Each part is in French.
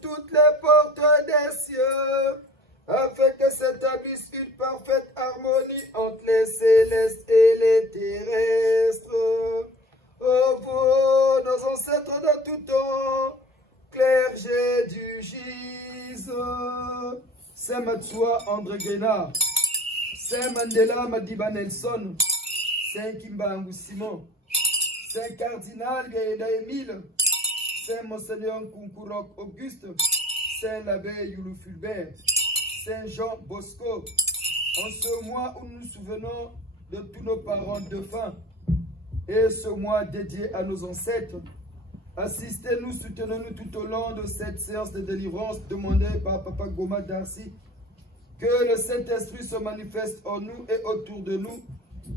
toutes les portes des cieux, afin que s'établisse une parfaite harmonie entre les célestes et les terrestres. Ô vous, nos ancêtres de tout temps, clergé du Gise, Saint Matsua André Guénard, Saint Mandela Madiba Nelson, Saint Kimbangu Simon, Saint Cardinal Gaëda Émile, Saint Monseigneur Kunkurok Auguste, Saint l'abbé Youlou Fulbert, Saint Jean Bosco, en ce mois où nous nous souvenons de tous nos parents défunts, et ce mois dédié à nos ancêtres, assistez-nous, soutenez-nous tout au long de cette séance de délivrance demandée par Papa Goma Darcy. Que le Saint-Esprit se manifeste en nous et autour de nous,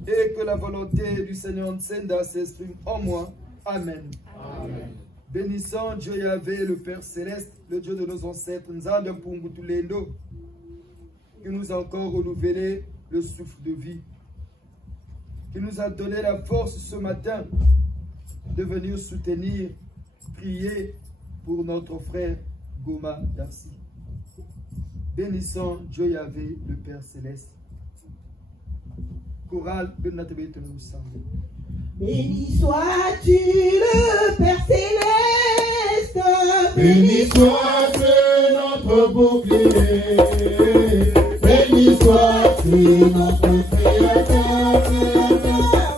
et que la volonté du Seigneur Nsenda s'exprime en moi. Amen. Amen. Bénissant Dieu Yahvé, le Père Céleste, le Dieu de nos ancêtres, Nzambe Mpungutulendo, qui nous a encore renouvelé le souffle de vie, qui nous a donné la force ce matin de venir soutenir, prier pour notre frère Goma Darcy. Bénissant Dieu Yahvé, le Père Céleste. Chorale, béni sois-tu le Père Céleste, béni sois-tu notre bouclier, béni sois-tu notre Créateur,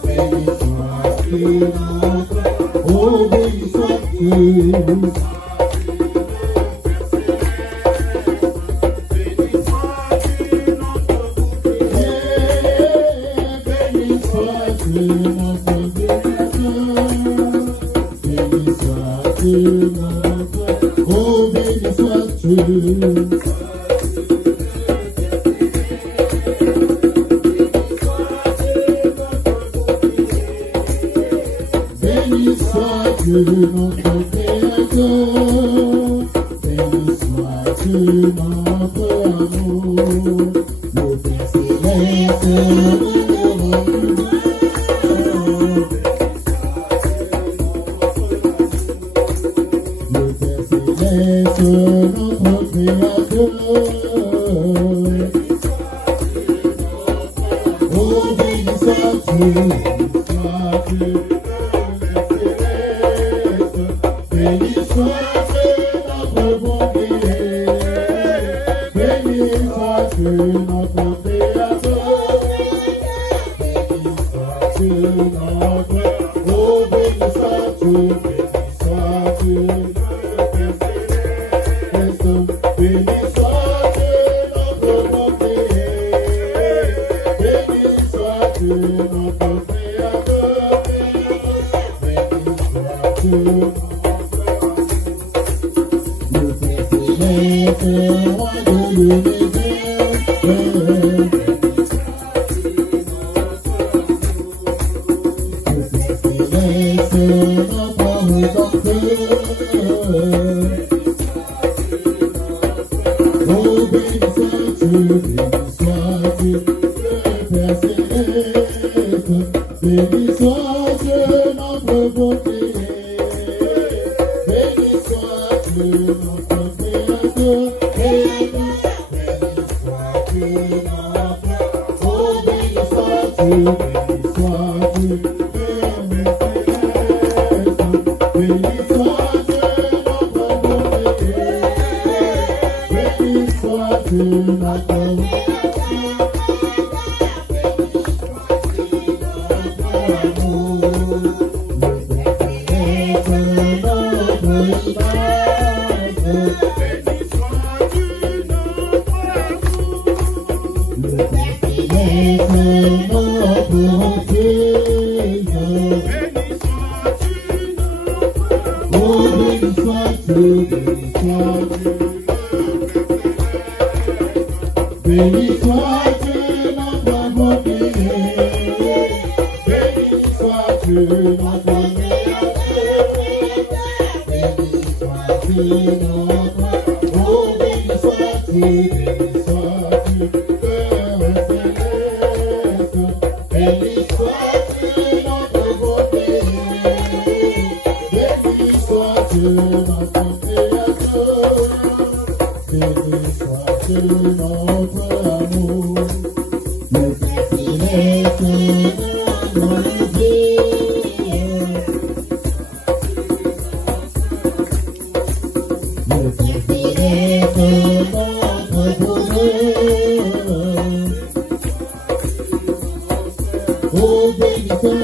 béni sois-tu notre, oh béni sois-tu. Dieu, notre Créateur. béni soit-tu notre amour. Le Père céleste dans le ciel. Le Père céleste notre bonheur. Oh, béni sois-tu,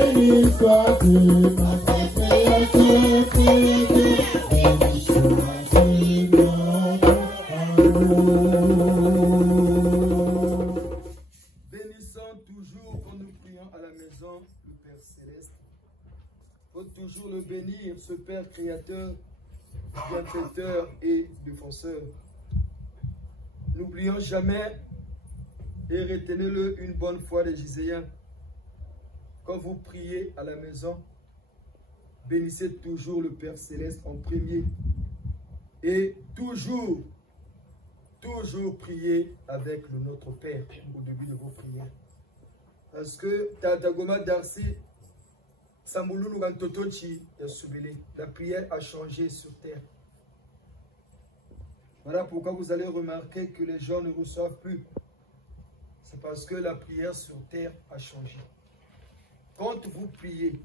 béni sois-tu. Bénissons toujours quand nous prions à la maison le Père Céleste. Il faut toujours le bénir, ce Père créateur, bienfaiteur et défenseur. N'oublions jamais et retenez-le une bonne fois les Giséens. Quand vous priez à la maison, bénissez toujours le Père Céleste en premier. Et toujours prier avec le Notre Père au début de vos prières. Parce que Tatagoma Darcy, Samboulou Gantotochi, la prière a changé sur terre. Voilà pourquoi vous allez remarquer que les gens ne reçoivent plus. C'est parce que la prière sur terre a changé. Quand vous priez,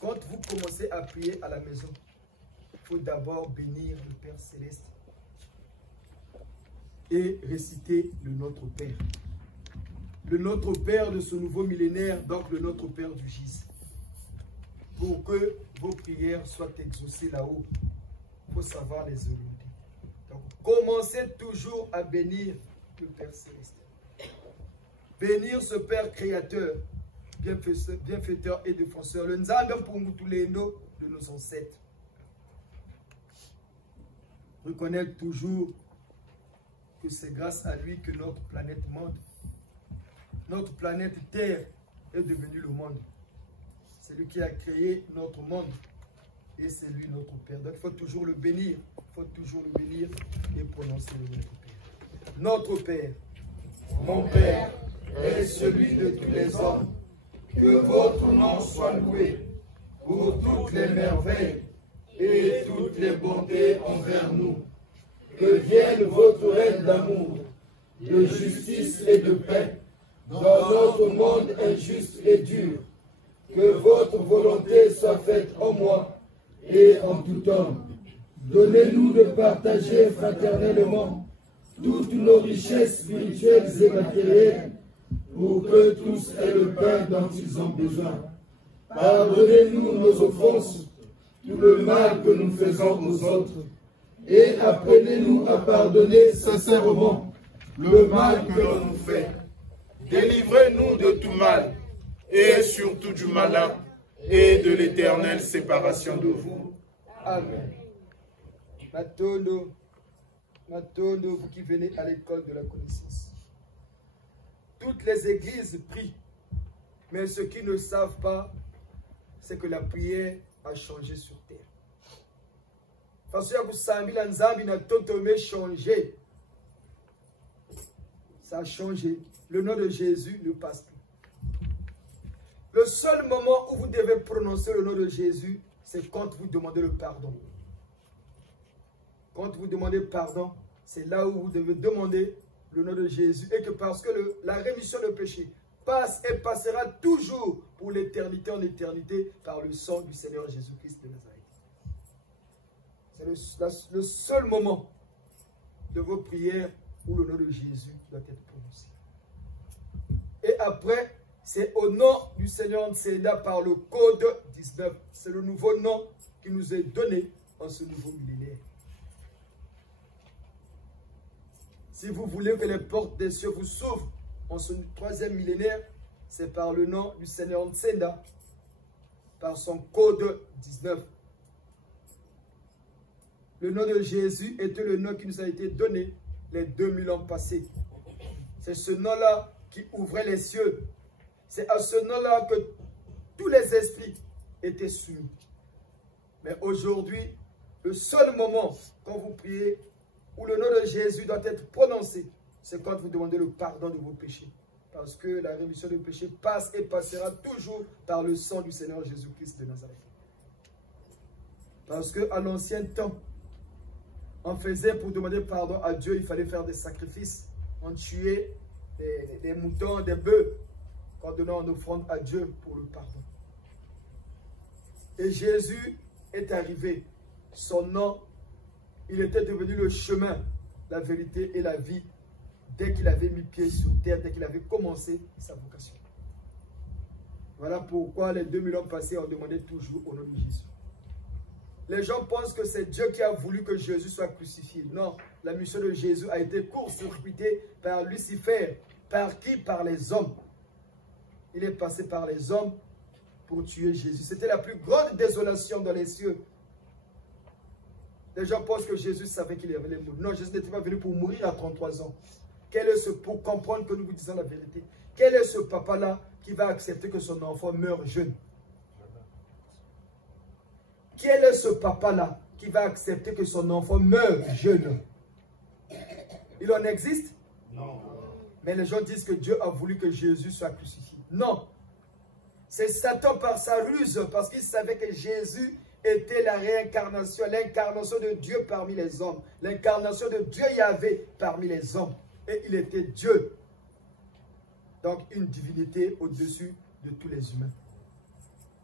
quand vous commencez à prier à la maison, il faut d'abord bénir le Père Céleste et réciter le Notre Père. Le Notre Père de ce nouveau millénaire, donc le Notre Père du Gis. Pour que vos prières soient exaucées là-haut, il faut savoir les orienter. Donc, commencez toujours à bénir le Père Céleste. Bénir ce Père créateur, bienfaiteur et défenseur, le Nzambe Pungutulendo de nos ancêtres. Reconnaître toujours que c'est grâce à lui que notre planète monde, notre planète Terre est devenue le monde. C'est lui qui a créé notre monde et c'est lui notre Père. Donc il faut toujours le bénir, il faut toujours le bénir et prononcer le Notre Père. Notre Père, mon Père est celui de tous les hommes. Que votre nom soit loué pour toutes les merveilles et toutes les bontés envers nous. Que vienne votre règne d'amour, de justice et de paix dans notre monde injuste et dur. Que votre volonté soit faite en moi et en tout homme. Donnez-nous de partager fraternellement toutes nos richesses spirituelles et matérielles pour que tous aient le pain dont ils ont besoin. Pardonnez-nous nos offenses, tout le mal que nous faisons aux autres, et apprenez-nous à pardonner sincèrement le mal que l'on nous fait. Délivrez-nous de tout mal, et surtout du malin, et de l'éternelle séparation de vous. Amen. Matondo, vous qui venez à l'école de la connaissance. Toutes les églises prient, mais ceux qui ne savent pas, c'est que la prière a changé sur terre. Parce que changé. Ça a changé. Le nom de Jésus ne passe plus. Le seul moment où vous devez prononcer le nom de Jésus, c'est quand vous demandez le pardon. Quand vous demandez pardon, c'est là où vous devez demander le nom de Jésus. Et que parce que la rémission de péché passe et passera toujours pour l'éternité en éternité par le sang du Seigneur Jésus-Christ de Nazareth. C'est le seul moment de vos prières où le nom de Jésus doit être prononcé. Et après, c'est au nom du Seigneur Nsenda par le code 19. C'est le nouveau nom qui nous est donné en ce nouveau millénaire. Si vous voulez que les portes des cieux vous s'ouvrent en ce troisième millénaire, c'est par le nom du Seigneur Nsenda, par son code 19. Le nom de Jésus était le nom qui nous a été donné les 2000 ans passés. C'est ce nom-là qui ouvrait les cieux. C'est à ce nom-là que tous les esprits étaient soumis. Mais aujourd'hui, le seul moment quand vous priez où le nom de Jésus doit être prononcé, c'est quand vous demandez le pardon de vos péchés. Parce que la rémission du péché passe et passera toujours par le sang du Seigneur Jésus-Christ de Nazareth. Parce qu'à l'ancien temps, on faisait pour demander pardon à Dieu, il fallait faire des sacrifices. On tuait des moutons, des bœufs, en donnant en offrande à Dieu pour le pardon. Et Jésus est arrivé. Son nom, il était devenu le chemin, la vérité et la vie dès qu'il avait mis pied sur terre, dès qu'il avait commencé sa vocation. Voilà pourquoi les 2000 ans passés, on demandait toujours au nom de Jésus. Les gens pensent que c'est Dieu qui a voulu que Jésus soit crucifié. Non, la mission de Jésus a été court-circuitée par Lucifer. Par qui? Par les hommes. Il est passé par les hommes pour tuer Jésus. C'était la plus grande désolation dans les cieux. Les gens pensent que Jésus savait qu'il allait mourir. Non, Jésus n'était pas venu pour mourir à 33 ans. Pour comprendre que nous vous disons la vérité. Quel est ce papa-là qui va accepter que son enfant meure jeune? Quel est ce papa-là qui va accepter que son enfant meure jeune? Il en existe? Non. Mais les gens disent que Dieu a voulu que Jésus soit crucifié. Non. C'est Satan par sa ruse, parce qu'il savait que Jésus était la réincarnation, l'incarnation de Dieu parmi les hommes. L'incarnation de Dieu Yahvé parmi les hommes. Et il était Dieu. Donc une divinité au-dessus de tous les humains.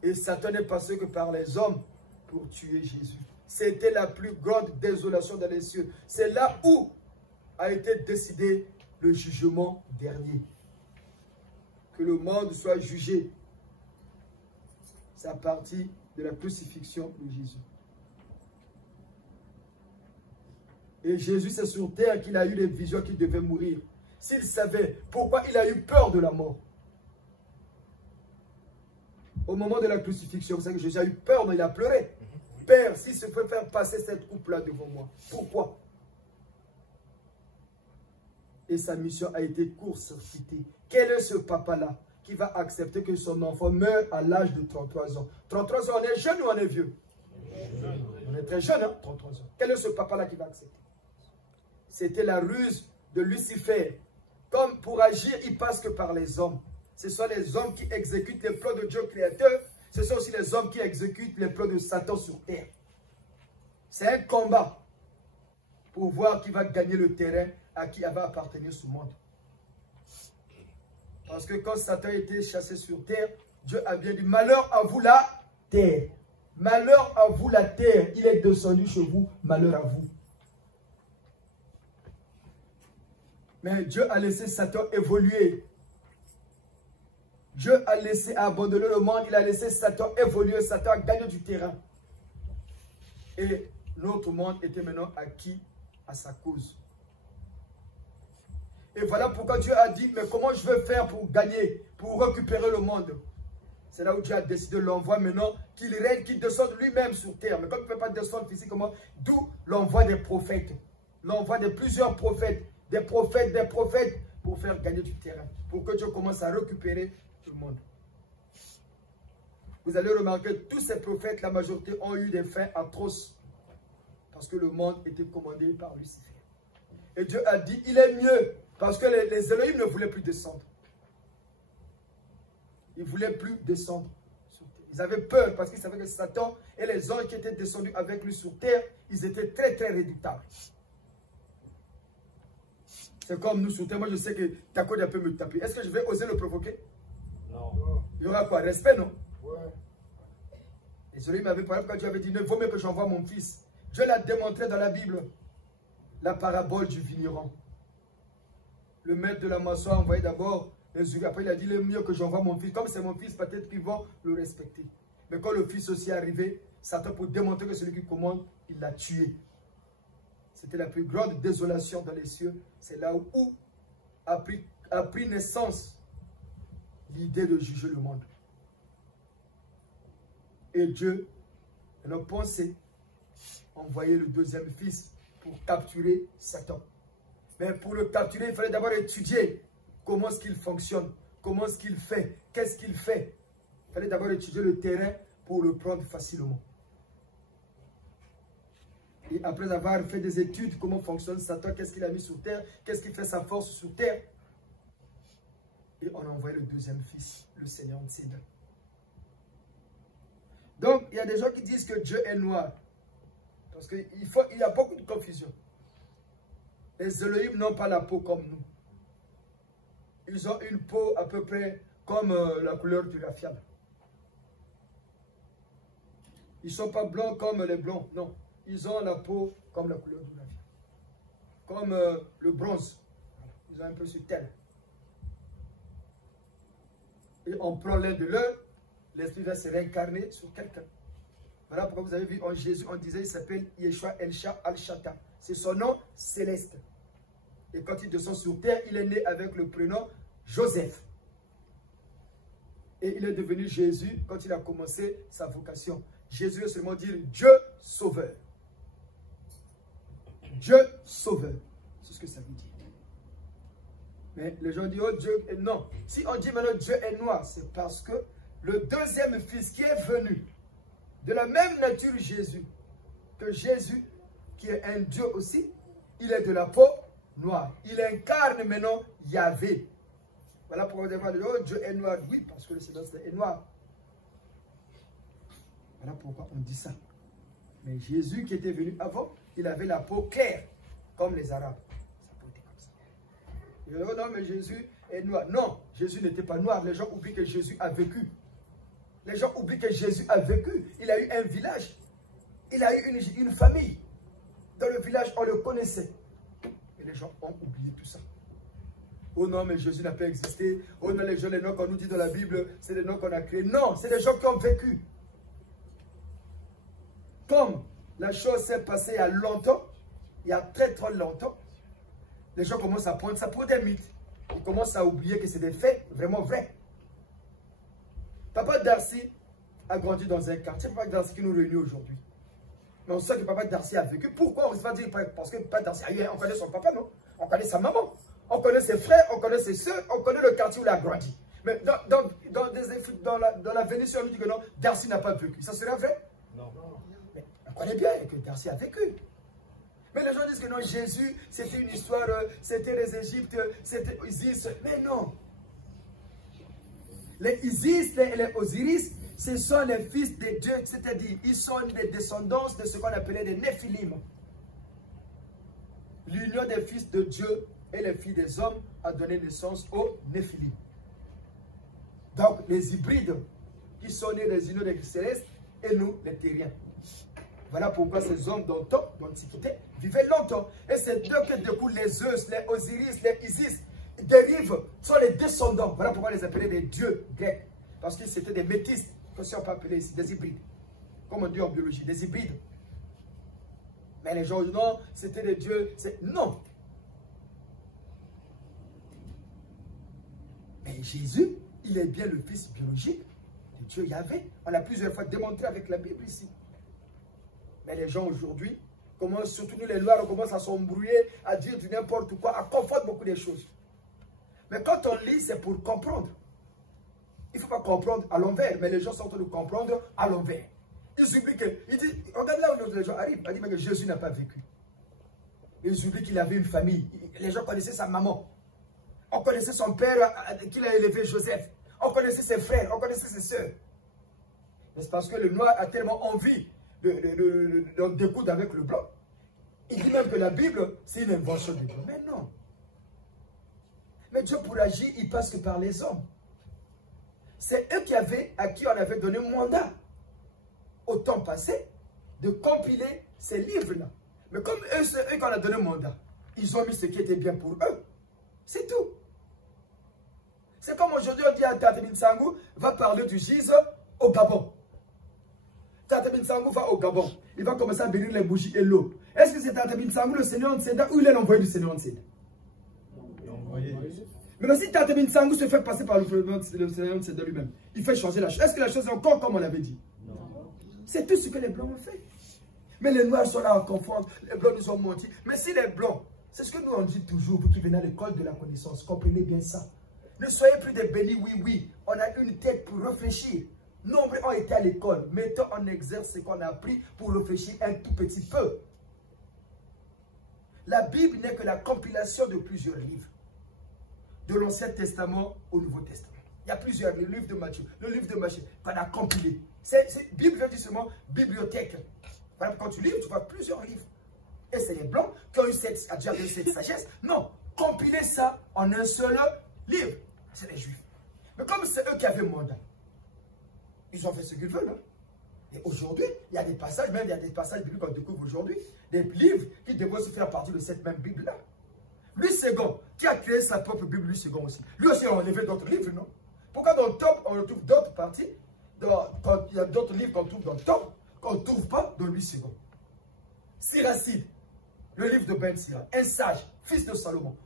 Et Satan n'est passé que par les hommes pour tuer Jésus. C'était la plus grande désolation dans les cieux. C'est là où a été décidé le jugement dernier. Que le monde soit jugé. C'est à partir de la crucifixion de Jésus. Et Jésus, c'est sur terre qu'il a eu les visions qu'il devait mourir. S'il savait pourquoi il a eu peur de la mort. Au moment de la crucifixion, vous savez que Jésus a eu peur, mais il a pleuré. Père, s'il se peut faire passer cette coupe-là devant moi, pourquoi? Et sa mission a été court-circuitée. Quel est ce papa-là qui va accepter que son enfant meure à l'âge de 33 ans? 33 ans, on est jeune ou on est vieux? On est très jeune, hein? 33 ans. Quel est ce papa-là qui va accepter? C'était la ruse de Lucifer. Comme pour agir, il passe que par les hommes. Ce sont les hommes qui exécutent les plans de Dieu créateur. Ce sont aussi les hommes qui exécutent les plans de Satan sur terre. C'est un combat pour voir qui va gagner le terrain à qui va appartenir ce monde. Parce que quand Satan était chassé sur terre, Dieu a bien dit, malheur à vous la terre. Malheur à vous la terre. Il est descendu chez vous, malheur à vous. Mais Dieu a laissé Satan évoluer. Dieu a laissé abandonner le monde. Il a laissé Satan évoluer. Satan a gagné du terrain. Et notre monde était maintenant acquis à sa cause. Et voilà pourquoi Dieu a dit, mais comment je vais faire pour gagner, pour récupérer le monde? C'est là où Dieu a décidé l'envoi maintenant, qu'il règne, qu'il descende lui-même sur terre. Mais comme il ne peut pas descendre physiquement, d'où l'envoi des prophètes. L'envoi de plusieurs prophètes, des prophètes, pour faire gagner du terrain. Pour que Dieu commence à récupérer tout le monde. Vous allez remarquer, tous ces prophètes, la majorité ont eu des fins atroces. Parce que le monde était commandé par Lucifer. Et Dieu a dit, il est mieux. Parce que les Elohim ne voulaient plus descendre. Ils ne voulaient plus descendre sur terre. Ils avaient peur parce qu'ils savaient que Satan et les anges qui étaient descendus avec lui sur terre, ils étaient très très redoutables. C'est comme nous sur terre. Moi je sais que Takode peut me taper. Est-ce que je vais oser le provoquer? Non. Il y aura quoi? Respect, non? Ouais. Les Elohim avaient parlé quand Dieu avait dit, ne vaut mieux que j'envoie mon fils. Dieu l'a démontré dans la Bible. La parabole du vigneron. Le maître de la moisson a envoyé d'abord les ouvriers. Après, il a dit, le mieux que j'envoie mon fils. Comme c'est mon fils, peut-être qu'ils vont le respecter. Mais quand le fils aussi est arrivé, Satan, pour démontrer que celui qui commande, il l'a tué. C'était la plus grande désolation dans les cieux. C'est là où a pris naissance l'idée de juger le monde. Et Dieu, dans nos pensées, a envoyé le deuxième fils pour capturer Satan. Mais pour le capturer, il fallait d'abord étudier comment est-ce qu'il fonctionne, comment est-ce qu'il fait, qu'est-ce qu'il fait. Il fallait d'abord étudier le terrain pour le prendre facilement. Et après avoir fait des études, comment fonctionne Satan, qu'est-ce qu'il a mis sur terre, qu'est-ce qui fait sa force sur terre. Et on a envoyé le deuxième fils, le Seigneur Nseda. Donc, il y a des gens qui disent que Dieu est noir. Parce qu'il y a beaucoup de confusion. Les Elohim n'ont pas la peau comme nous. Ils ont une peau à peu près comme la couleur du rafial. Ils ne sont pas blancs comme les blancs, non. Ils ont la peau comme la couleur du rafial. Comme le bronze. Ils ont un peu sur terre. Et on prend l'un de l'autre, l'esprit va se réincarner sur quelqu'un. Voilà pourquoi vous avez vu en Jésus, on disait, il s'appelle Yeshua Elsha Al-Shata. C'est son nom céleste. Et quand il descend sur terre, il est né avec le prénom Joseph. Et il est devenu Jésus quand il a commencé sa vocation. Jésus veut seulement dire Dieu sauveur. Dieu sauveur. C'est ce que ça veut dire. Mais les gens disent, oh Dieu, non. Si on dit maintenant Dieu est noir, c'est parce que le deuxième fils qui est venu, de la même nature Jésus, que Jésus, qui est un Dieu aussi, il est de la peau noire. Il incarne maintenant Yahvé. Voilà pourquoi on dit, oh Dieu est noir. Oui, parce que le Seigneur est noir. Voilà pourquoi on dit ça. Mais Jésus qui était venu avant, il avait la peau claire, comme les Arabes. Oh non, mais Jésus est noir. Non, Jésus n'était pas noir. Les gens oublient que Jésus a vécu. Les gens oublient que Jésus a vécu. Il a eu un village. Il a eu une famille. Dans le village, on le connaissait. Et les gens ont oublié tout ça. Oh non, mais Jésus n'a pas existé. Oh non, les noms qu'on nous dit dans la Bible, c'est les noms qu'on a créés. Non, c'est des gens qui ont vécu. Comme la chose s'est passée il y a longtemps, il y a très très longtemps, les gens commencent à prendre ça pour des mythes. Ils commencent à oublier que c'est des faits vraiment vrais. Papa Darcy a grandi dans un quartier, Papa Darcy qui nous réunit aujourd'hui. Mais on sait que Papa Darcy a vécu. Pourquoi? On ne va pas dire parce que Papa Darcy, on connaît son papa, non? On connaît sa maman, on connaît ses frères, on connaît ses soeurs, on connaît le quartier où il a grandi. Mais dans la Vénétie, on nous dit que non, Darcy n'a pas vécu. Ça serait vrai? Non. Mais on connaît bien que Darcy a vécu. Mais les gens disent que non, Jésus, c'était une histoire, c'était les Égyptes, c'était Isis. Mais non. Les Isis et les Osiris, ce sont les fils de Dieu, c'est-à-dire, ils sont des descendants de ce qu'on appelait des Néphilim. L'union des fils de Dieu et les filles des hommes a donné naissance aux Néphilim. Donc, les hybrides qui sont nés des unions des célestes et nous, les terriens. Voilà pourquoi ces hommes d'Antiquité vivaient longtemps. Et c'est d'eux que découlent les Zeus, les Osiris, les Isis, dérivent, sont les descendants. Voilà pourquoi on les appelait des dieux grecs. Parce que c'était des métis, que si on peut appeler ici, des hybrides. Comme on dit en biologie, des hybrides. Mais les gens disent non, c'était des dieux. Non. Mais Jésus, il est bien le fils biologique de Dieu Yahvé. On l'a plusieurs fois démontré avec la Bible ici. Mais les gens aujourd'hui, surtout nous les Noirs, on commence à s'embrouiller, à dire du n'importe quoi, à confondre beaucoup de choses. Mais quand on lit, c'est pour comprendre. Il ne faut pas comprendre à l'envers, mais les gens sont en train de comprendre à l'envers. Ils oublient que, ils disent, regarde là où les gens arrivent, ils disent que Jésus n'a pas vécu. Ils oublient qu'il avait une famille. Les gens connaissaient sa maman. On connaissait son père, qu'il a élevé Joseph. On connaissait ses frères, on connaissait ses soeurs. Mais c'est parce que le noir a tellement envie de découdre avec le blanc. Il dit même que la Bible, c'est une invention de Dieu. Mais non. Mais Dieu, pour agir, il passe que par les hommes. C'est eux à qui on avait donné mandat, au temps passé, de compiler ces livres-là. Mais comme eux, c'est eux qu'on a donné mandat, ils ont mis ce qui était bien pour eux. C'est tout. C'est comme aujourd'hui, on dit à Tata Binsangou, va parler du gise au Gabon. Tata Binsangou va au Gabon. Il va commencer à bénir les bougies et l'eau. Est-ce que c'est Tata Binsangou, le Seigneur Nseda, ou il est l'envoyé du Seigneur Nseda? Mais si Tata Binsangou se fait passer par le Seigneur Nseda lui-même, il fait changer la chose. Est-ce que la chose est encore comme on l'avait dit? Non. C'est tout ce que les Blancs ont fait. Mais les Noirs sont là à confondre. Les Blancs nous ont menti. Mais si les Blancs, c'est ce que nous on dit toujours, vous qui venez à l'école de la connaissance, comprenez bien ça. Ne soyez plus des bénis, oui. On a une tête pour réfléchir. Nombreux ont été à l'école. Mettons en exerce ce qu'on a appris pour réfléchir un tout petit peu. La Bible n'est que la compilation de plusieurs livres. de l'Ancien Testament au Nouveau Testament. Il y a plusieurs, le livre de Matthieu, le livre de Matthieu, qu'on a compilé. Bible veut dire seulement bibliothèque. Voilà, quand tu lis, tu vois plusieurs livres. Et c'est les Blancs qui ont eu cette sagesse. Non, compiler ça en un seul livre. C'est les Juifs. Mais comme c'est eux qui avaient mandat, ils ont fait ce qu'ils veulent. Hein. Et aujourd'hui, il y a des passages, même il y a des passages bibliques qu'on découvre aujourd'hui, des livres qui devraient se faire partie de cette même Bible-là. Louis II, qui a créé sa propre Bible, Louis II aussi. Lui aussi a enlevé d'autres livres, non? Pourquoi dans le top, on retrouve d'autres parties, quand il y a d'autres livres qu'on trouve dans le top, qu'on ne trouve pas dans Louis II? Siracide, le livre de Ben Sira, un sage, fils de Salomon.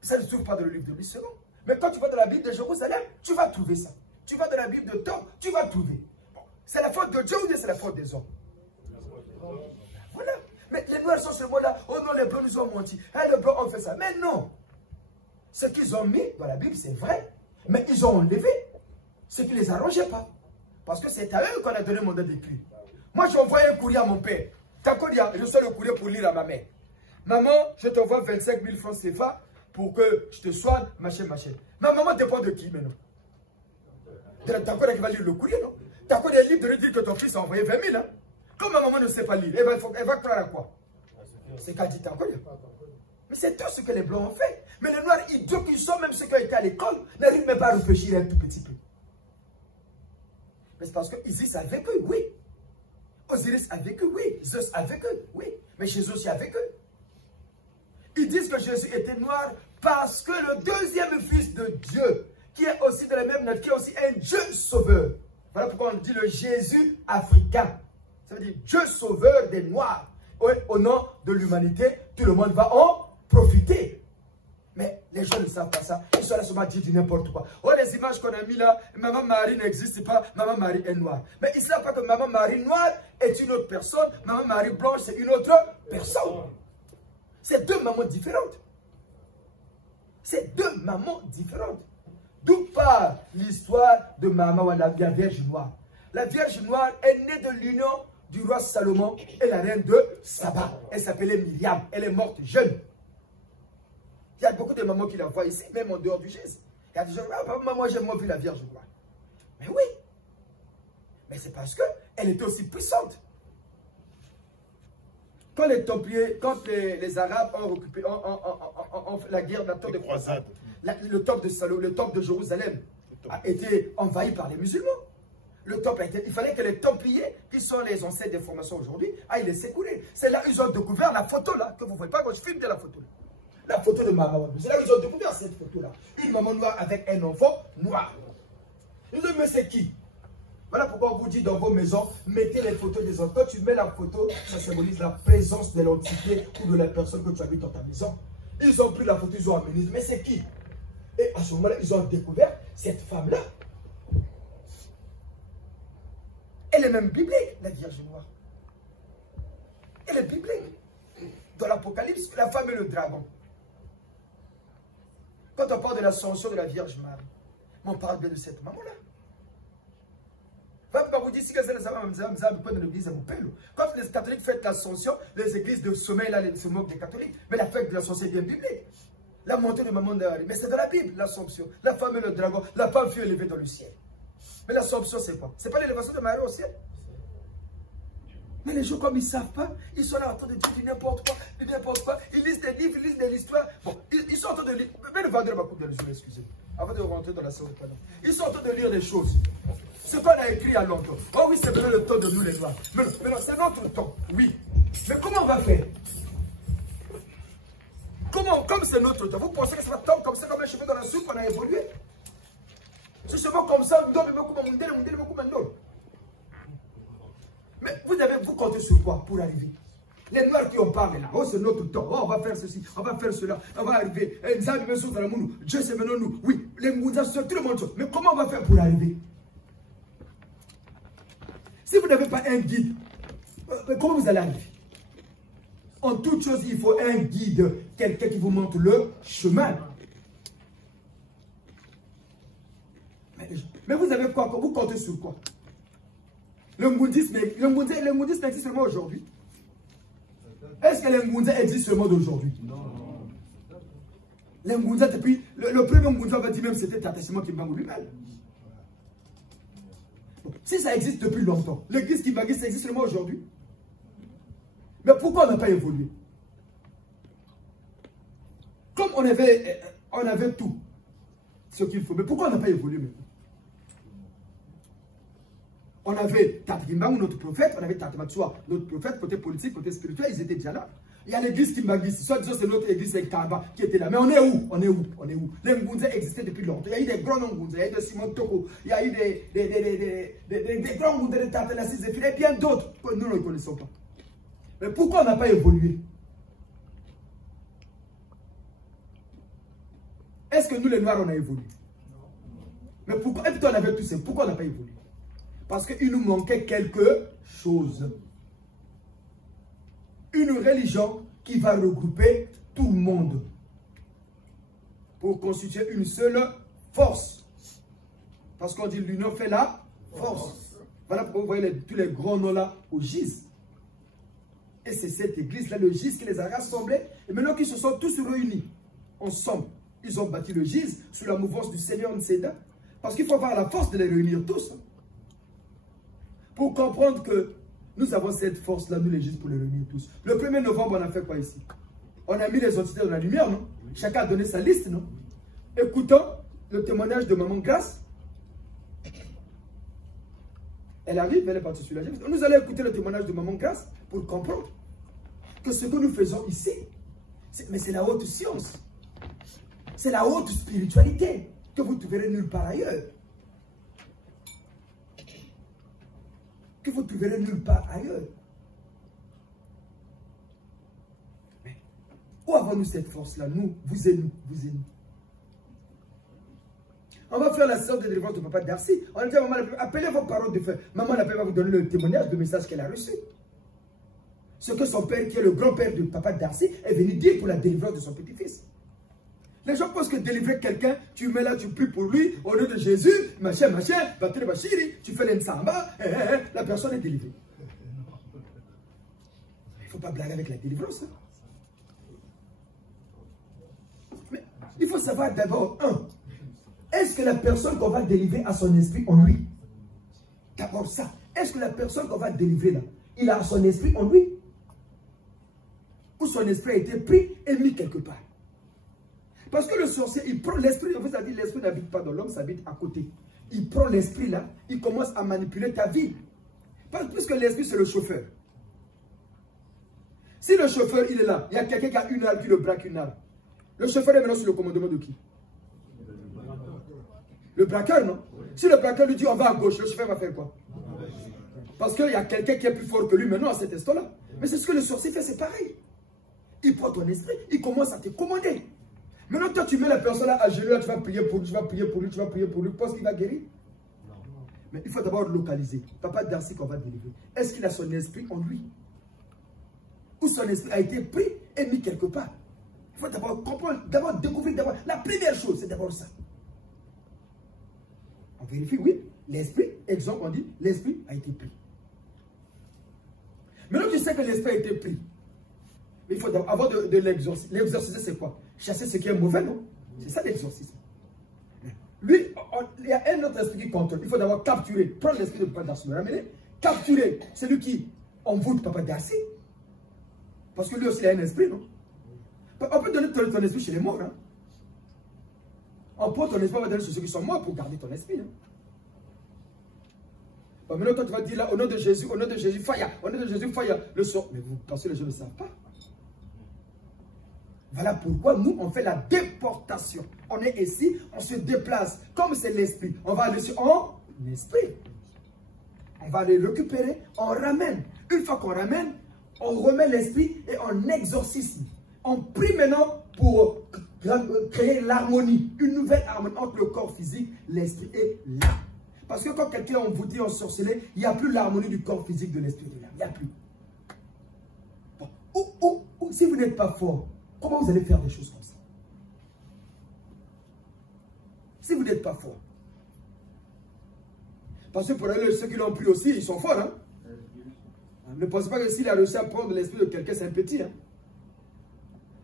Ça ne se trouve pas dans le livre de Louis II. Mais quand tu vas dans la Bible de Jérusalem, tu vas trouver ça. Tu vas dans la Bible de Tom, tu vas trouver. Bon, c'est la faute de Dieu ou bien c'est la faute des hommes? Voilà. Mais les Noirs sont seulement là. Oh non, les Blancs nous ont menti. Hey, les Blancs ont fait ça. Mais non. Ce qu'ils ont mis dans la Bible, c'est vrai. Mais ils ont enlevé ce qui ne les arrangeait pas. Parce que c'est à eux qu'on a donné mon mandat d'écrire. Moi, j'envoie un courrier à mon père. Je reçois le courrier pour lire à ma mère. Maman, je t'envoie 25 000 francs CFA pour que je te soigne, machin, machin. Ma maman dépend de qui maintenant? T'as quoi qui va lire le courrier, non? T'as quoi des livres de lui dire que ton fils a envoyé 20 000, hein? Comme ma maman ne sait pas lire, elle va croire à quoi? C'est qu'elle dit t'as quoi? Mais c'est tout ce que les Blancs ont fait. Mais les Noirs, idiots qui sont, même ceux qui ont été à l'école, n'arrivent même pas à réfléchir un tout petit peu. Mais c'est parce qu'Isis a vécu, oui. Osiris a vécu, oui. Zeus a vécu, oui. Mais Jésus aussi a vécu. Ils disent que Jésus était noir parce que le deuxième fils de Dieu, qui est aussi de la même nature, qui est aussi un Dieu sauveur. Voilà pourquoi on dit le Jésus africain. Ça veut dire Dieu sauveur des Noirs. Au nom de l'humanité, tout le monde va en profiter. Mais les gens ne savent pas ça. Ils sont là seulement à dire du n'importe quoi. Oh, les images qu'on a mis là, Maman Marie n'existe pas, Maman Marie est noire. Mais ils ne savent pas que Maman Marie noire est une autre personne, Maman Marie blanche c'est une autre personne. C'est deux mamans différentes. C'est deux mamans différentes. D'où part l'histoire de Maman, la Vierge Noire. La Vierge Noire est née de l'union du roi Salomon et la reine de Saba. Elle s'appelait Myriam. Elle est morte jeune. Il y a beaucoup de mamans qui la voient ici, même en dehors du geste. Il y a des gens, ah, maman, j'ai moins vu la Vierge Noire. Mais oui. Mais c'est parce qu'elle était aussi puissante. Quand les Templiers, quand les Arabes ont occupé la guerre, la temple de croisade, le temple de Salomon, le temple de Jérusalem a été envahi par les musulmans. Le temple il fallait que les Templiers, qui sont les ancêtres des formations aujourd'hui, aillent les secourir. C'est là qu'ils ont découvert la photo là, que vous ne voyez pas quand je filme de la photo là. La photo de Maman. C'est là qu'ils ont découvert cette photo là. Une maman noire avec un enfant noir. Ils disent, mais c'est qui? Voilà pourquoi on vous dit dans vos maisons, mettez les photos des enfants. Quand tu mets la photo, ça symbolise la présence de l'entité ou de la personne que tu habites dans ta maison. Ils ont pris la photo, ils ont amené. Mais c'est qui? Et à ce moment-là, ils ont découvert cette femme-là. Elle est même biblique, la Vierge Noire. Elle est biblique. Dans l'Apocalypse, la femme et le dragon. Quand on parle de l'ascension de la Vierge Marie, on parle bien de cette maman-là. Vous dites, si quand les catholiques fêtent l'ascension, les églises de sommeil là, se moquent des catholiques. Mais la fête de l'ascension est bien biblique. La montée de maman de Marie. Mais c'est dans la Bible, l'assomption. La femme et le dragon, la femme fut élevée dans le ciel. Mais l'assomption, c'est quoi? C'est pas l'élévation de Marie au ciel. Mais les gens, comme ils ne savent pas, ils sont là en train de dire n'importe quoi, Ils lisent des livres, ils lisent de l'histoire. Bon, ils sont en train de lire. Mais le vendeur m'a coupé les yeux, excusez-moi. Avant de rentrer dans la séance, ils sont en train de lire des choses. Ce qu'on a écrit à longtemps. Oh oui, c'est le temps de nous les Noirs. Mais non, c'est notre temps, oui. Mais comment on va faire? Comment, comme c'est notre temps, vous pensez que ça va tomber comme ça, comme un cheveu dans la soupe qu'on a évolué? C'est seulement comme ça, mais vous comptez sur quoi pour arriver? Les Noirs qui ont parlé là, oh c'est notre temps, oh on va faire ceci, on va faire cela, on va arriver, Dieu c'est maintenant nous, oui, les Moudas, tout le monde, mais comment on va faire pour arriver? Si vous n'avez pas un guide, comment vous allez arriver? En toute chose, il faut un guide, quelqu'un qui vous montre le chemin. Mais vous avez quoi? Vous comptez sur quoi? Le bouddhisme existe seulement aujourd'hui. Est-ce que les Moundas existent seulement d'aujourd'hui? Non. Les Moundas, depuis Le premier Ngunza va dire même c'était Tata-Simon Kimbangu lui-même. Bon, si ça existe depuis longtemps, l'église Kimbangu, ça existe seulement aujourd'hui. Mais pourquoi on n'a pas évolué? Comme on avait tout ce qu'il faut, mais pourquoi on n'a pas évolué maintenant? On avait Tata Kimbangu, notre prophète, on avait Tata Matsua, notre prophète, côté politique, côté spirituel, ils étaient déjà là. Il y a l'église Kimbangu, soit disons c'est notre église avec Taba qui était là. Mais on est où? On est où? On est où? Les Ngunza existaient depuis longtemps. Il y a eu des grands Ngunza, il y a eu de Simon Toko, il y a eu des grands Ngunza de Tata Nassis et bien d'autres que nous ne connaissons pas. Mais pourquoi on n'a pas évolué? Est-ce que nous les Noirs on a évolué? Mais pourquoi? Et puis on avait tout ça. Pourquoi on n'a pas évolué? Parce qu'il nous manquait quelque chose. Une religion qui va regrouper tout le monde pour constituer une seule force. Parce qu'on dit l'union fait la force. Voilà pourquoi vous voyez tous les grands noms là au GIS. Et c'est cette église-là, le GIS, qui les a rassemblés. Et maintenant qu'ils se sont tous réunis ensemble, ils ont bâti le GIS sous la mouvance du Seigneur Nseda. Parce qu'il faut avoir la force de les réunir tous. Pour comprendre que nous avons cette force-là, nous les GIS, pour les réunir tous. Le 1er novembre, on a fait quoi ici? On a mis les entités dans la lumière, non? Chacun a donné sa liste, non? Écoutons le témoignage de Maman Grâce. Elle arrive, elle est partie sur la GIS. Nous allons écouter le témoignage de Maman Grâce pour comprendre que ce que nous faisons ici, mais c'est la haute science. C'est la haute spiritualité que vous trouverez nulle part ailleurs. Que vous trouverez nulle part ailleurs. Mais où avons-nous cette force-là? Nous, vous et nous, vous et nous. On va faire la séance de délivrance de Papa Darcy. On a dit à maman, appelez vos paroles de feu. Maman la va vous donner le témoignage, le message qu'elle a reçu. Ce que son père, qui est le grand-père de Papa Darcy, est venu dire pour la délivrance de son petit-fils. Les gens pensent que délivrer quelqu'un, tu mets là, tu pries pour lui, au nom de Jésus, machin, battre bachiri, tu fais l'ensamba, la personne est délivrée. Il ne faut pas blaguer avec la délivrance. Hein. Mais il faut savoir d'abord, est-ce que la personne qu'on va délivrer a son esprit en lui? D'abord ça. Est-ce que la personne qu'on va délivrer là, il a son esprit en lui? Ou son esprit a été pris et mis quelque part? Parce que le sorcier, il prend l'esprit, vous avez dit, l'esprit n'habite pas dans l'homme, ça habite à côté. Il prend l'esprit là, il commence à manipuler ta vie. Puisque l'esprit, c'est le chauffeur. Si le chauffeur, il est là, il y a quelqu'un qui a une arme, qui le braque une arme. Le chauffeur est maintenant sous le commandement de qui? Le braqueur, non? Si le braqueur lui dit, on va à gauche, le chauffeur va faire quoi? Parce qu'il y a quelqu'un qui est plus fort que lui maintenant à cet instant-là. Mais c'est ce que le sorcier fait, c'est pareil. Il prend ton esprit, il commence à te commander. Maintenant, toi, tu mets la personne là à genoux, là, tu vas prier pour lui, tu vas prier pour lui, tu vas prier pour lui, tu penses qu'il va guérir? Non. Mais il faut d'abord localiser. Papa Darcy qu'on va délivrer. Est-ce qu'il a son esprit en lui? Ou son esprit a été pris et mis quelque part? Il faut d'abord comprendre, d'abord découvrir, d'abord. La première chose, c'est d'abord ça. On vérifie, oui, l'esprit, exemple, on dit, l'esprit a été pris. Maintenant, tu sais que l'esprit a été pris. Mais il faut d'abord, avant de l'exorciser. L'exorciser, c'est quoi? Chasser ce qui est mauvais, non? C'est ça l'exorcisme. Lui, il y a un autre esprit qui contrôle. Il faut d'abord capturer, prendre l'esprit de Papa Darcy, le ramener, capturer celui qui envoûte Papa Darcy. Parce que lui aussi, il a un esprit, non? On peut donner ton esprit chez les morts. Hein? On peut ton esprit, on va donner chez ceux qui sont morts pour garder ton esprit. Hein? Bon, maintenant, toi, tu vas dire là, au nom de Jésus, fire, au nom de Jésus, fire, le sort. Mais vous pensez que les gens ne savent pas? Voilà pourquoi nous, on fait la déportation. On est ici, on se déplace. Comme c'est l'esprit, on va aller sur en esprit. On va aller récupérer, on ramène. Une fois qu'on ramène, on remet l'esprit et on exorcisme. On prie maintenant pour créer l'harmonie. Une nouvelle harmonie entre le corps physique, l'esprit et l'âme. Parce que quand quelqu'un est envoûté, ensorcelé, il n'y a plus l'harmonie du corps physique, de l'esprit et de l'âme. Il n'y a plus. Bon. Si vous n'êtes pas fort, comment vous allez faire des choses comme ça? Si vous n'êtes pas fort. Parce que pour eux, ceux qui l'ont pris aussi, ils sont forts. Hein? Ne pensez pas que s'il a réussi à prendre l'esprit de quelqu'un, c'est un petit. Hein?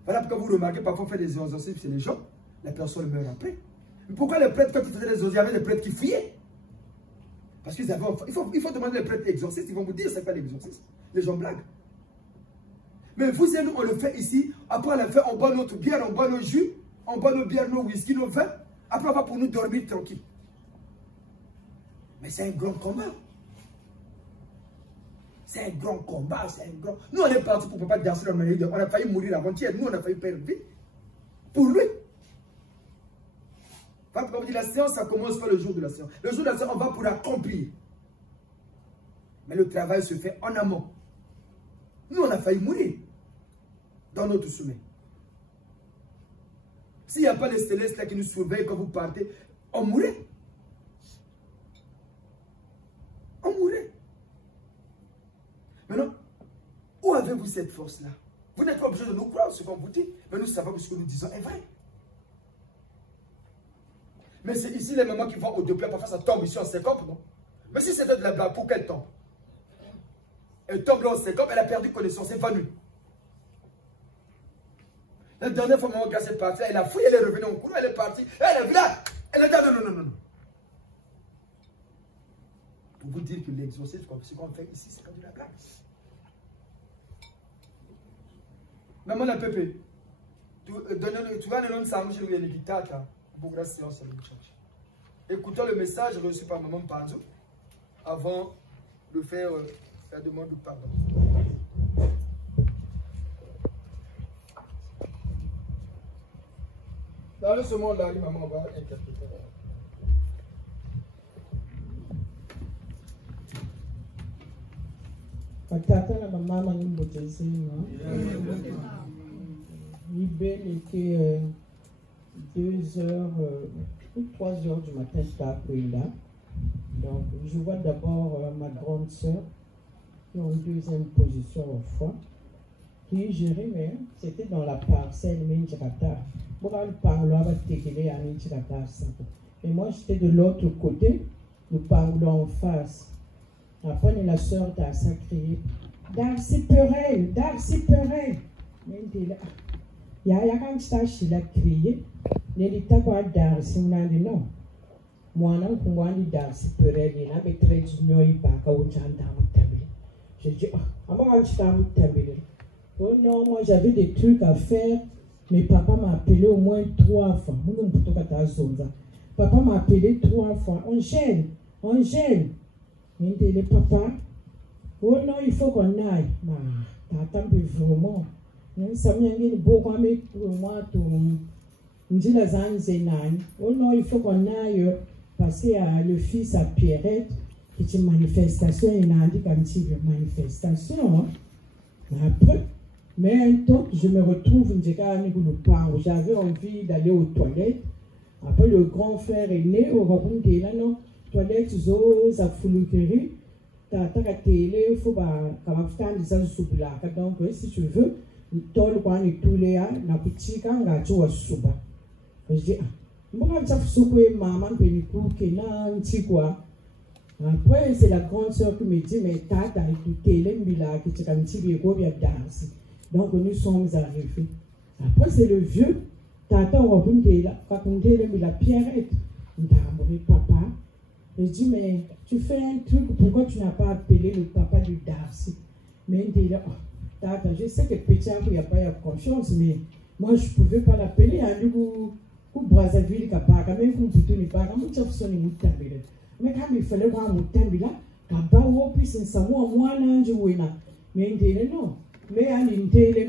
Voilà pourquoi vous remarquez, parfois on fait des exorcismes chez les gens. la personne meurt après. Mais pourquoi les prêtres, quand ils faisaient les exorcismes, il y avait des prêtres qui fuyaient? Parce qu'ils avaient... Il faut demander les prêtres exorcistes, ils vont vous dire c'est quoi l'exorcisme. Les gens blaguent. Mais vous et nous, on le fait ici. Après, on le fait, on boit notre bière, on boit nos jus, on boit nos bières, nos whisky, nos vins. Après, on va pour nous dormir tranquille. Mais c'est un grand combat. C'est un grand combat, c'est un grand... Nous, on est partis pour ne pas danser dans le milieu. On a failli mourir avant-hier. Nous, on a failli perdre vie. Pour lui. Comme on dit, la séance, ça commence pas le jour de la séance. Le jour de la séance, on va pour accomplir. Mais le travail se fait en amont. Nous, on a failli mourir dans notre sommeil. S'il n'y a pas les célestes là qui nous surveillent quand vous partez, on mourrait. On mourrait. Maintenant, où avez-vous cette force-là? Vous n'êtes pas obligé de nous croire ce qu'on vous dit, mais nous savons que ce que nous disons est vrai. Mais c'est ici les mamans qui vont au Doppler, parfois ça tombe ici en sécope, non? Mais si c'était de la blague, pour qu'elle tombe? Elle tombe là en sécope, elle a perdu connaissance, elle est venue. La dernière fois, maman, quand elle est partie, elle a fouillé, elle est revenue en courant, elle est partie, elle est là, elle a dit non. Pour vous dire que l'exorcisme, ce qu'on fait ici, c'est pas de la blague. Maman la Pepe, tu vas le nom de Samu chez le dictateur pour la séance de church. Écoutons le message reçu par Maman Panzo avant de faire la demande de pardon. Dans ce monde-là, maman va interpréter. Tata na mama nimbotezima. Libel était 2 heures ou 3 heures du matin là. Donc je vois d'abord ma grande sœur qui est en 2e position au fond, qui gérait, mais c'était dans la parcelle Minchikata. Et moi j'étais de l'autre côté, nous parlons en face. Après, la sœur t'a crié, Darcy Perel, Darcy Perel. Il y a quand tu as crié, il dit pas Darcy, on a dit non. Moi, on a dit Darcy Perel, il y a des traits d'union, il n'y a pas de je dis, oh non, moi j'avais des trucs à faire, mais papa m'a appelé au moins 3 fois. Papa m'a appelé 3 fois. On gêne. Il dit, papa, oh non, il faut qu'on aille. T'attends vraiment. Ça m'a dit, beaucoup pour moi, oh non, il faut qu'on aille passer à le fils à Pierrette, qui est une manifestation, il a dit comme si une manifestation. Après, mais un temps, je me retrouve, j'avais envie d'aller aux toilettes. Après, le grand frère est né, au Gabon, là, non. Toilette, ça fout le péri. T'as la télé, il faut pas donc, si tu veux, tout le coin et tous les ans, na petit quand la joie souba. Je dis, moi, ça fout maman, pénicou, qui n'a un petit quoi. Après, c'est la grande soeur qui me dit, mais tata, écoutez, l'embila, qui est un petit biego, bien danse. Donc, nous sommes arrivés. Après, c'est le vieux. Tata, on va vous dire, quand on dit l'embila, Pierrette, papa. Je dis, mais tu fais un truc, pourquoi tu n'as pas appelé le papa de Darcy? Mais il dit, oh, tata, je sais que petit il n'y a pas de confiance, mais moi je ne pouvais pas l'appeler. Ou Brazzaville, même comme tu n'es pas, comme tu as fait mais quand il fallait voir mon temps là, quand puis c'est ça, moi, mais il dit, non, mais à l'intérieur,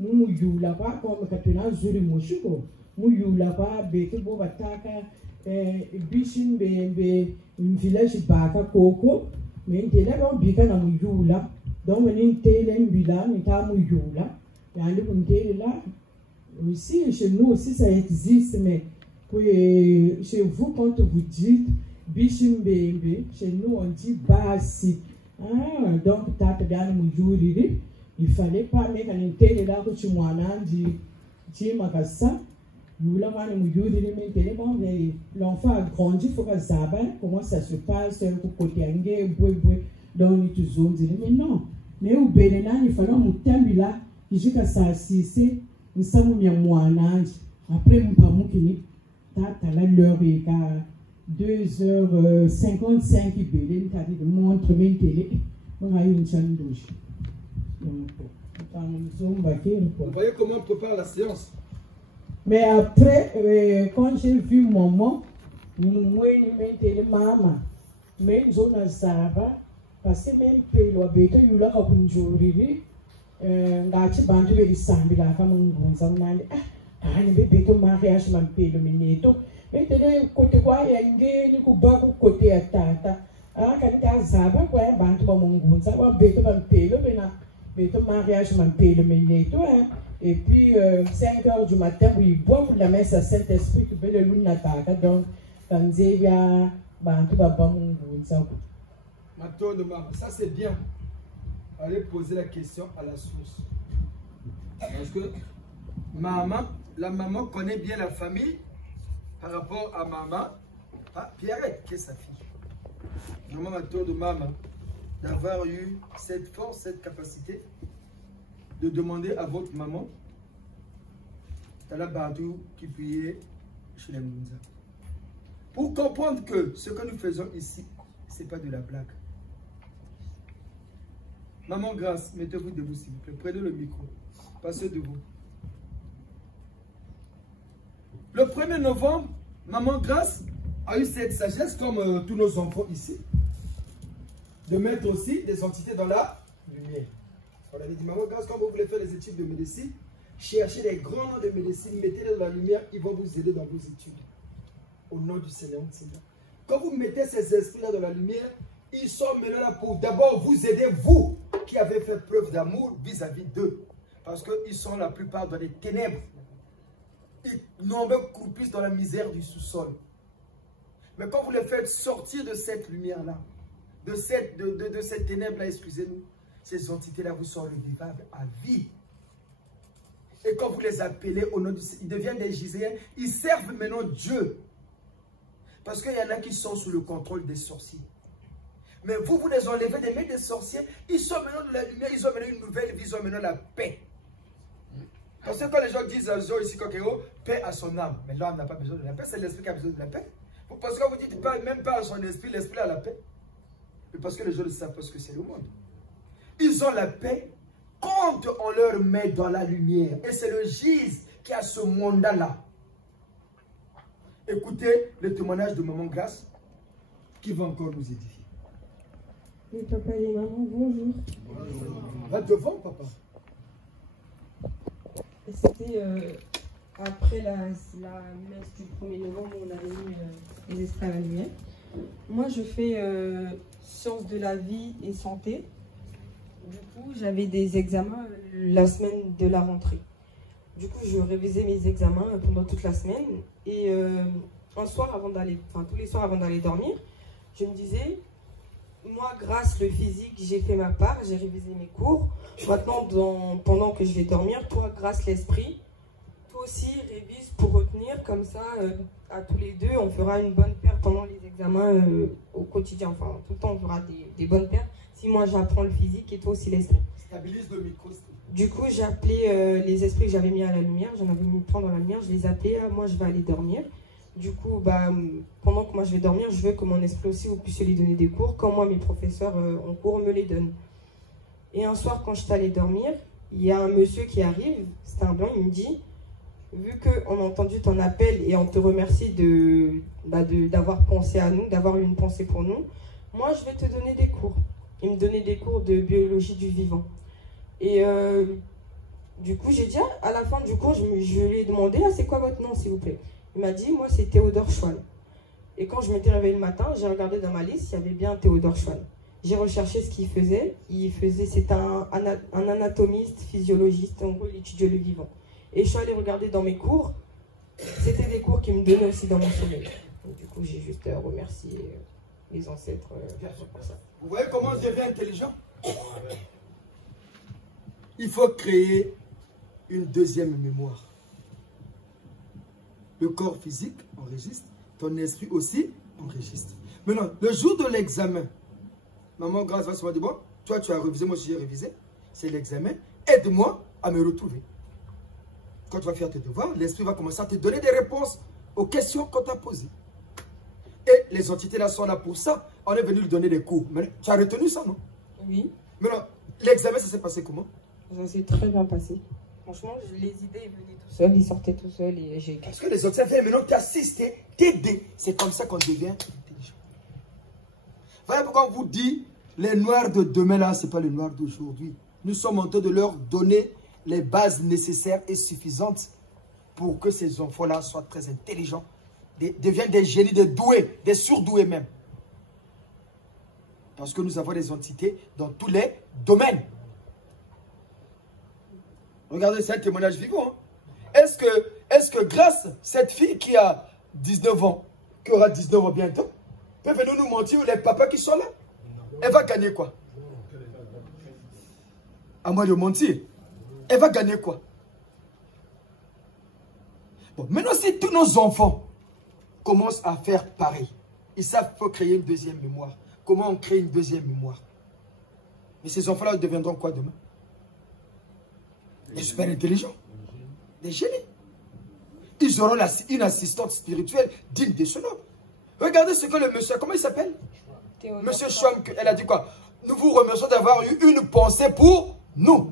nous, là-bas, comme quand on a zuri mouchiko, nous, là-bas, bête, bon, bataka. Bishin be village baka koko mais tela don bika na muyula donc on tele mbila ni ta muyula yani on tele là aussi chez nous aussi ça existe mais chez vous quand vous dites bishin be chez nous on dit basi donc tata dan muyuli il fallait pas mettre un tele là que tu mwana dit makasa. L'enfant a grandi, il faut que ça comment ça se passe, côté donc mais non, mais au Bénin, il fallait un temps là, il dit que ça assisté, nous sommes bien moins Après, mon parent qui t'as la l'heure et qu'à 2h55, il t'as dit de montre mes télé. On a eu une chaîne douche. Donc, vous voyez comment on prépare la séance. Mais après, quand j'ai vu maman, nous télé maman, même zone Zaba, parce que même pelo abeto yula kakunjuriri, ngachi bantu belisambila kama ngunza unande ani bebeto mariage mampelo mineto betele kote kwa yangeni kubaku kote ya tata kanita Zaba kwa bantu ba mungunza ba beto mampelo bena beto mariage mampelo mineto et puis 5 h du matin oui boire la messe à Saint-Esprit que belle lune nataka donc kanzevia bantu ba mungunza. Ça c'est bien. Allez poser la question à la source. Parce que la maman connaît bien la famille par rapport à maman. Pierrette, qui est sa fille. Maman m'a tour de maman d'avoir eu cette force, cette capacité de demander à votre maman Tala Bardou qui priait chez les Mounza. Pour comprendre que ce que nous faisons ici, ce n'est pas de la blague. Maman Grâce, mettez-vous debout s'il vous plaît. Prenez le micro. Passez debout. Le 1er novembre, Maman Grâce a eu cette sagesse, comme tous nos enfants ici, de mettre aussi des entités dans la lumière. On a dit, Maman Grâce, quand vous voulez faire les études de médecine, cherchez les grands noms de médecine, mettez-les dans la lumière, ils vont vous aider dans vos études. Au nom du Seigneur. Quand vous mettez ces esprits-là dans la lumière, ils sont maintenant là pour d'abord vous aider, vous qui avez fait preuve d'amour vis-à-vis d'eux. Parce qu'ils sont la plupart dans les ténèbres. Ils nombreux croupissent dans la misère du sous-sol. Mais quand vous les faites sortir de cette lumière-là, de cette ténèbre-là, excusez-nous, ces entités-là vous sont revivables à vie. Et quand vous les appelez au nom du Seigneur, ils deviennent des giséens, ils servent maintenant Dieu. Parce qu'il y en a qui sont sous le contrôle des sorciers. Mais vous les enlevez des mains des sorciers, ils sont maintenant de la lumière, ils ont maintenant une nouvelle vie, ils ont maintenant la paix. Parce que quand les gens disent ici, paix à son âme, mais l'âme n'a pas besoin de la paix, c'est l'esprit qui a besoin de la paix. Parce que quand vous dites même pas à son esprit, l'esprit a la paix. Mais parce que les gens ne savent pas ce que c'est le monde. Ils ont la paix quand on leur met dans la lumière. Et c'est le gise qui a ce mandat-là. Écoutez le témoignage de Maman Grâce qui va encore nous édifier. Oui, papa et maman, bonjour. Va devant, papa. C'était après la messe du 1er novembre où on a mis les esprits à la lumière. Moi, je fais sciences de la vie et santé. Du coup, j'avais des examens la semaine de la rentrée. Du coup, je révisais mes examens pendant toute la semaine. Et un soir avant d'aller, enfin tous les soirs avant d'aller dormir, je me disais, moi, grâce le physique, j'ai fait ma part, j'ai révisé mes cours. Maintenant, pendant que je vais dormir, toi, grâce l'esprit, toi aussi révise pour retenir. Comme ça, à tous les deux, on fera une bonne paire pendant les examens au quotidien. Enfin, tout le temps, on fera des bonnes paires. Si moi, j'apprends le physique et toi aussi l'esprit. Stabilise le micro. Du coup, j'ai appelé les esprits que j'avais mis à la lumière. J'en avais mis 3 dans la lumière. Je les appelais. Moi, je vais aller dormir. Du coup, pendant que moi je vais dormir, je veux que mon esprit aussi, vous puissiez lui donner des cours, comme moi, mes professeurs en cours me les donnent. Et un soir, quand je suis allée dormir, il y a un monsieur qui arrive, c'est un blanc, il me dit, vu qu'on a entendu ton appel et on te remercie d'avoir pensé à nous, d'avoir eu une pensée pour nous, moi, je vais te donner des cours. Il me donnait des cours de biologie du vivant. Et du coup, j'ai dit, à la fin du cours, je lui ai demandé, c'est quoi votre nom, s'il vous plaît? Il m'a dit, moi, c'est Théodore Schwann. Et quand je m'étais réveillée le matin, j'ai regardé dans ma liste, il y avait bien Théodore Schwann. J'ai recherché ce qu'il faisait. C'était un anatomiste, physiologiste, en gros, il étudiait le vivant. Et je suis allée regarder dans mes cours. C'était des cours qui me donnaient aussi dans mon sommeil. Donc, du coup, j'ai juste remercié les ancêtres pour ça. Vous voyez comment on devient intelligent? Il faut créer une deuxième mémoire. Le corps physique enregistre, ton esprit aussi enregistre. Maintenant, le jour de l'examen, Maman Grâce va se dire, bon, toi tu as révisé, moi j'ai révisé, c'est l'examen, aide-moi à me retrouver. quand tu vas faire tes devoirs, l'esprit va commencer à te donner des réponses aux questions qu'on t'a posées. Et les entités là sont là pour ça. On est venu lui donner des cours. Mais tu as retenu ça, non? Oui. Maintenant, l'examen, ça s'est passé comment? Ça s'est très bien passé. Franchement, les idées venaient tout seuls, ils sortaient tout seuls et j'ai... Parce que les autres, maintenant tu assistes, t'aider. C'est comme ça qu'on devient intelligent. Voyez pourquoi on vous dit, les noirs de demain là, ce n'est pas les noirs d'aujourd'hui. Nous sommes en train de leur donner les bases nécessaires et suffisantes pour que ces enfants-là soient très intelligents, deviennent des génies, des doués, des surdoués même. Parce que nous avons des entités dans tous les domaines. Regardez, c'est un témoignage vivant. Hein? Est-ce que grâce à cette fille qui a 19 ans, qui aura 19 ans bientôt, peut venir nous mentir, ou les papas qui sont là, elle va gagner quoi? À moins de mentir, elle va gagner quoi? Bon, maintenant, si tous nos enfants commencent à faire pareil, ils savent qu'il faut créer une deuxième mémoire. Comment on crée une deuxième mémoire? Mais ces enfants-là deviendront quoi demain? Des super intelligents, des génies. Ils auront une assistante spirituelle digne de ce nom. Regardez ce que le monsieur, comment il s'appelle? Monsieur Schwam, elle a dit quoi? Nous vous remercions d'avoir eu une pensée pour nous.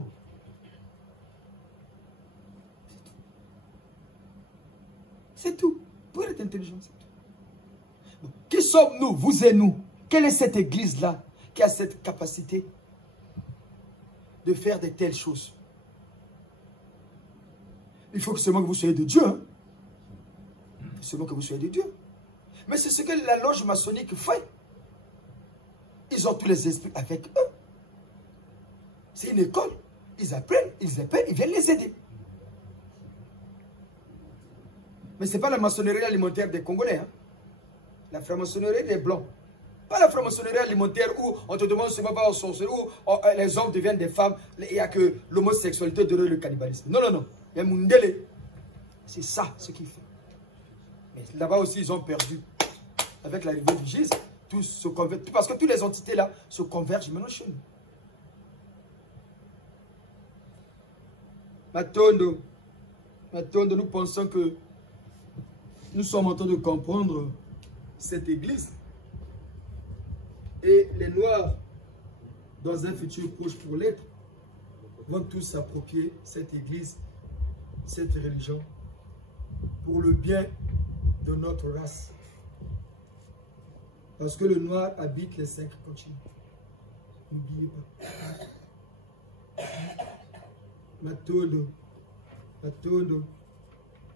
C'est tout. Pour être intelligent, c'est tout. Bon, qui sommes-nous, vous et nous? Quelle est cette église-là qui a cette capacité de faire de telles choses? Il faut que seulement que vous soyez de Dieu. Hein? Seulement que vous soyez de Dieu. Mais c'est ce que la loge maçonnique fait. Ils ont tous les esprits avec eux. C'est une école. Ils apprennent, ils viennent les aider. Mais ce n'est pas la maçonnerie alimentaire des Congolais. Hein? La franc-maçonnerie des Blancs. Pas la franc-maçonnerie alimentaire où on te demande seulement pas au sorcier, où les hommes deviennent des femmes, il n'y a que l'homosexualité de le cannibalisme. Non, non, non. Il y a Mundele. C'est ça ce qu'il fait. Mais là-bas aussi, ils ont perdu. Avec l'arrivée du Jésus, tous se convergent. Parce que toutes les entités là se convergent maintenant chez nous. Matondo, nous pensons que nous sommes en train de comprendre cette église. Et les Noirs, dans un futur proche pour l'être, vont tous s'approprier cette église, cette religion, pour le bien de notre race. Parce que le Noir habite les 5 continents. N'oubliez pas. Matondo.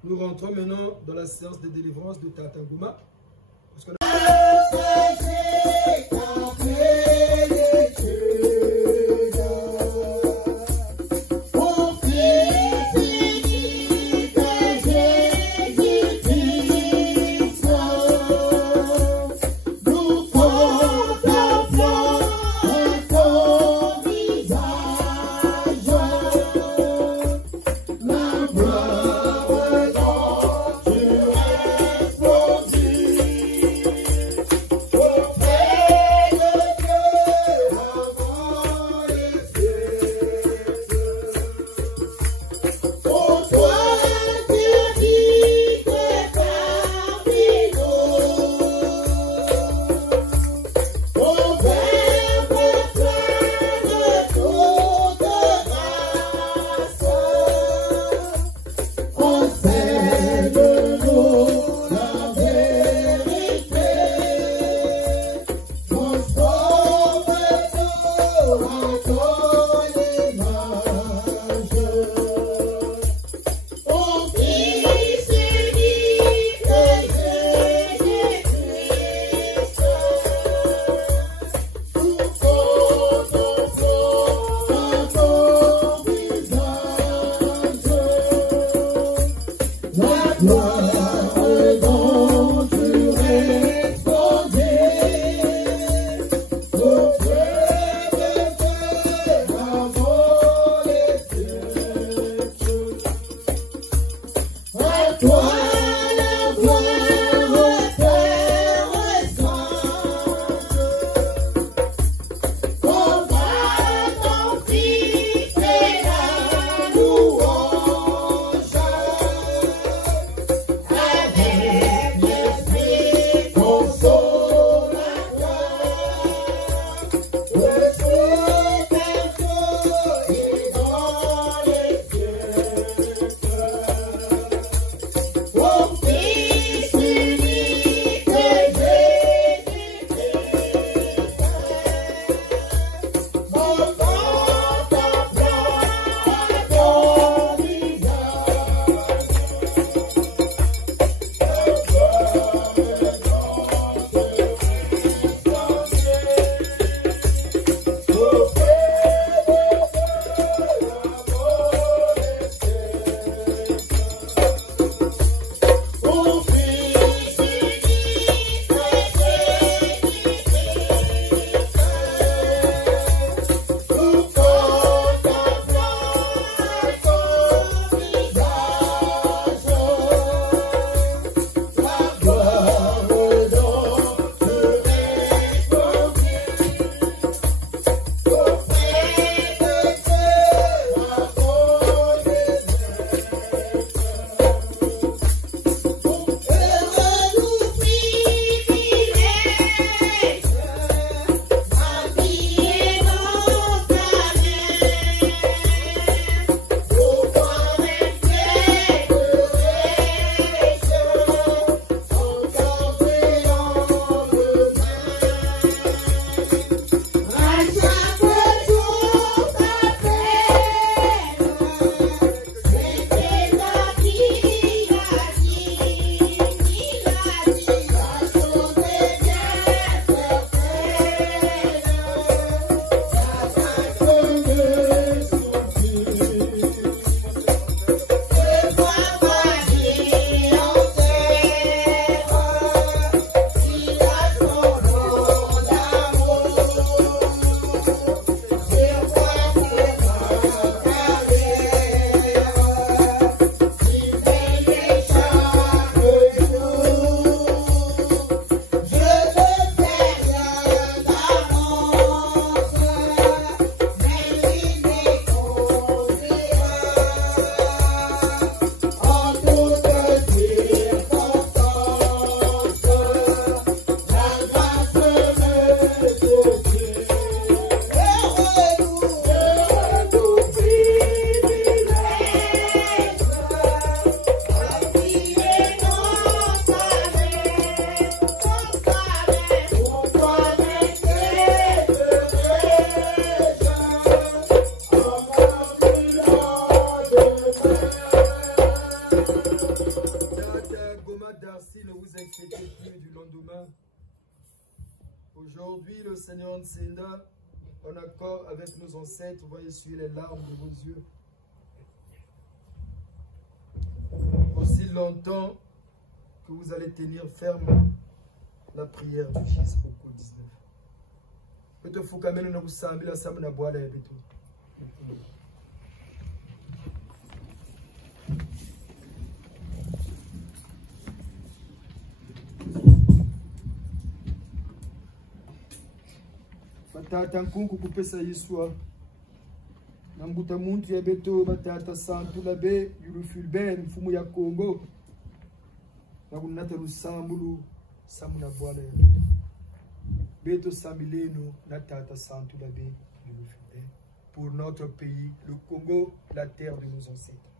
Nous rentrons maintenant dans la séance de délivrance de Tata Ngouma. Parce que La gloire de Dieu explosive. Aujourd'hui, le Seigneur Nsenda, en accord avec nos ancêtres, va essuyer les larmes de vos yeux. Aussi longtemps que vous allez tenir ferme la prière du Fils au cours 19. Peut-être faut quand même nous sambi la sambi na boire et tout. Batata nkunku kupesa yiswa. Nambuta muntu ya beto batata santu labe yulufulben mfumu ya Kongo. Na kunata lusambulu samu na boire ya beto. Beto sambileno na tata santu labe yulufulben. Pour notre pays, le Congo, la terre de nos ancêtres.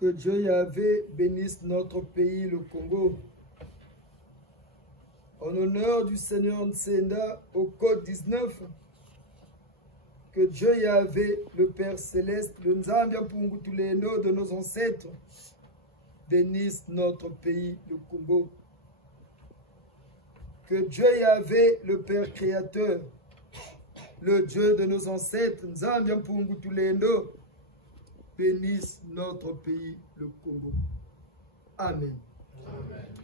Que Dieu Yahvé bénisse notre pays, le Congo. En honneur du Seigneur Nsenda au code 19, que Dieu Yahvé, le Père Céleste, le Nzambia Pungutuleno de nos ancêtres, bénisse notre pays, le Congo. Que Dieu Yahvé, le Père Créateur, le Dieu de nos ancêtres, Nzambia Pungutuleno, bénisse notre pays, le Congo. Amen. Amen.